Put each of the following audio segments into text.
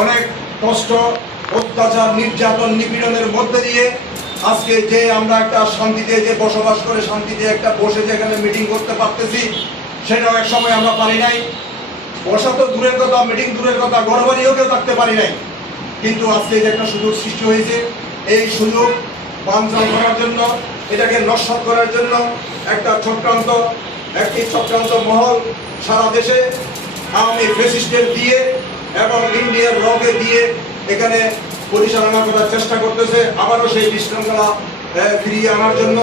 অনেক কষ্ট, অত্যাচার, নির্যাতন, নিপীড়নের মধ্যে দিয়ে আজকে যে আমরা একটা শান্তিতে যে বসবাস করে, শান্তিতে একটা বসে যেখানে মিটিং করতে পারতেছি, সেটাও এক সময় আমরা পারি নাই। বসা তো দূরের কথা মিটিং দূরের কথা ঘর বাড়িও কেউ থাকতে পারি নাই। কিন্তু আজকে যে একটা সুযোগ সৃষ্টি হয়েছে, এই সুযোগ বাঞ্ছাল করার জন্য, এটাকে নস্বাত করার জন্য একটা চক্রান্ত, একটি চক্রান্ত মহল সারা দেশে আওয়ামী ফেসিস্টের দিয়ে এবং ইন্ডিয়ার রকে দিয়ে এখানে পরিচালনা করার চেষ্টা করতেছে। আবারও সেই বিশৃঙ্খলা ফিরিয়ে আনার জন্য।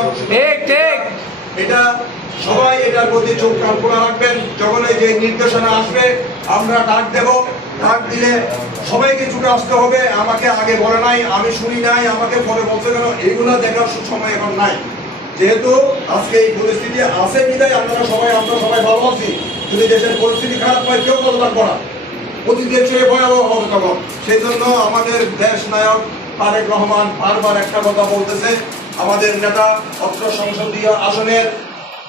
এটা সবাই এটার প্রতি চোখ কান খোলা রাখবেন। যখন এই যে নির্দেশনা আসবে আমরা ডাক দেব। ডাক দিলে সবাইকে ছুটে আসতে হবে। আমাকে আগে বলে নাই আমি শুনি নাই আমাকে পরে বলতে কেন? এগুলো দেখার সময় এখন নাই। যেহেতু আজকে এই পরিস্থিতি আছে বিদায় আপনারা সবাই আমরা সবাই ভালো আছি। যদি দেশের পরিস্থিতি খারাপ হয় কেউ বলবার করা অতীতের চেয়ে ভয়াবহ হবে তখন সেই জন্য আমাদের দেশ নায়ক তারেক রহমান বারবার একটা কথা বলতেছে। আমাদের নেতা, অত্র সংসদীয় আসনের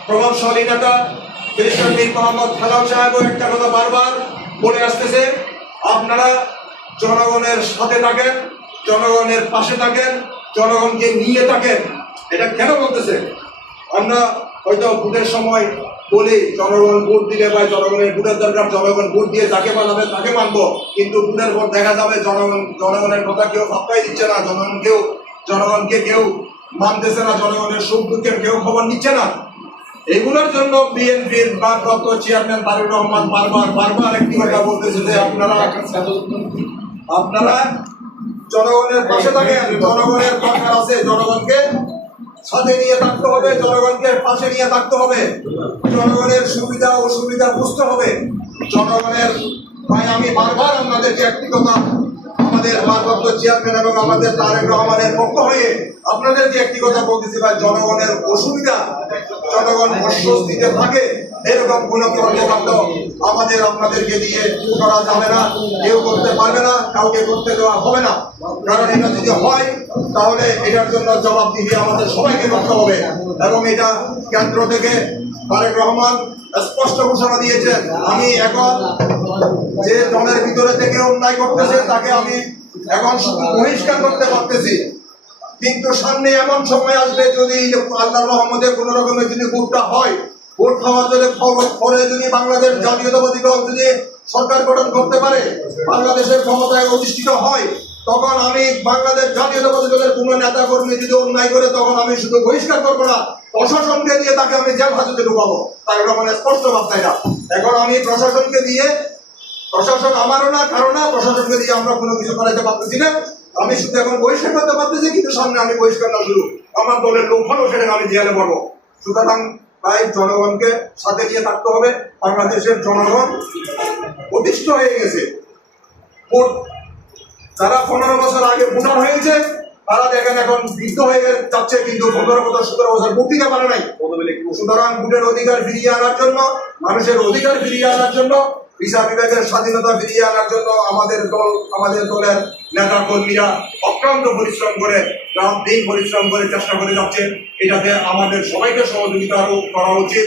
প্রভাবশালী নেতা ব্যারিস্টার মীর মোহাম্মদ খালাম সাহেবও একটা কথা বারবার বলে আসতেছে। আপনারা জনগণের সাথে থাকেন, জনগণের পাশে থাকেন, জনগণকে নিয়ে থাকেন। এটা কেন বলতেছে? আমরা হয়তো ভোটের সময় বলি জনগণ ভোট দিলে বা জনগণের ভোটের দরকার, জনগণ ভোট দিয়ে যাকে মানাবে তাকে মানবো। কিন্তু ভোটের পর দেখা যাবে জনগণ জনগণের কথা কেউ ভাবতেই দিচ্ছে না, জনগণ কেউ জনগণকে কেউ মানতেছে না, জনগণের সুখ দুঃখের কেউ খবর নিচ্ছে না। এগুলোর জন্য বিএনপির ভারপ্রাপ্ত চেয়ারম্যান তারেক রহমান বারবার বারবার একটি কথা বলতেছে যে আপনারা আপনারা জনগণের পাশে থাকেন, জনগণের দরকার আছে, জনগণকে সাথে নিয়ে থাকতে হবে, জনগণকে পাশে নিয়ে থাকতে হবে। জনগণের সুবিধা অসুবিধা বুঝতে হবে। জনগণের, তাই আমি বারবার আপনাদেরকে একটি কথা আমাদের ভারপ্রাপ্ত চেয়ারম্যান এবং আমাদের তারেক রহমানের পক্ষ হয়ে আপনাদেরকে একটি কথা বলতেছি ভাই, জনগণের অসুবিধা, জনগণ অস্বস্তিতে থাকে, এরকম কোন কর্মকাণ্ড আমাদের, আপনাদেরকে দিয়ে করা যাবে না, কেউ করতে পারবে না, কাউকে করতে দেওয়া হবে না। কারণ এটা যদি হয়, তাহলে এটার জন্য জবাবদিহি আমাদের সবাইকে করতে হবে। এবং এটা কেন্দ্র থেকে তারেক রহমান স্পষ্ট ঘোষণা দিয়েছেন আমি এখন যে দলের ভিতরে থেকে অন্যায় করতেছে, তাকে আমি এখন বহিষ্কার করতে পারতেছি। কিন্তু সামনে এমন সময় আসবে যদি আল্লাহ রহমতে কোন রকমের যদি ভোটটা হয় ভোট হওয়ার যদি খবর যদি বাংলাদেশ জাতীয়তাবাদী দল যদি সরকার গঠন করতে পারে, বাংলাদেশের ক্ষমতায় অধিষ্ঠিত হয়, তখন আমি বাংলাদেশ জাতীয়তাবাদী দলের কোনো নেতা কর্মী যদি অন্যায় করে, তখন আমি শুধু বহিষ্কার করব না, প্রশাসনকে দিয়ে তাকে আমি জেল হাজতে ঢুকাবো। তার মানে স্পষ্ট বার্তায় না। এখন আমি প্রশাসনকে দিয়ে, প্রশাসন আমারও না কারও না, প্রশাসনকে দিয়ে আমরা কোনো কিছু করাইতে পারতেছি না। আমি শুধু এখন বহিষ্কার করতে পারতেছি, কিন্তু সামনে আমি বহিষ্কার না শুরু। আমার দলের লোক হলো সেটাকে আমি জেলে পড়ব। সুতরাং তাই জনগণকে সাথে নিয়ে থাকতে হবে। বাংলাদেশের জনগণ অতিষ্ঠ হয়ে গেছে। যারা পনেরো বছর আগে ভোটার হয়েছে, তারা দেখেন এখন বৃদ্ধ হয়ে যাচ্ছে কিন্তু পনেরো বছর, সতেরো বছর ভোট দিতে পারে নাই। সুতরাং ভোটের অধিকার ফিরিয়ে আনার জন্য, মানুষের অধিকার ফিরিয়ে আনার জন্য বিচার বিভাগের স্বাধীনতা ফিরিয়ে আনার জন্য আমাদের দল, আমাদের দলের নেতা কর্মীরা অক্লান্ত পরিশ্রম করে রাত দিন পরিশ্রম করে চেষ্টা করে যাচ্ছে এটাতে আমাদের সবাইকে সহযোগিতা করা উচিত।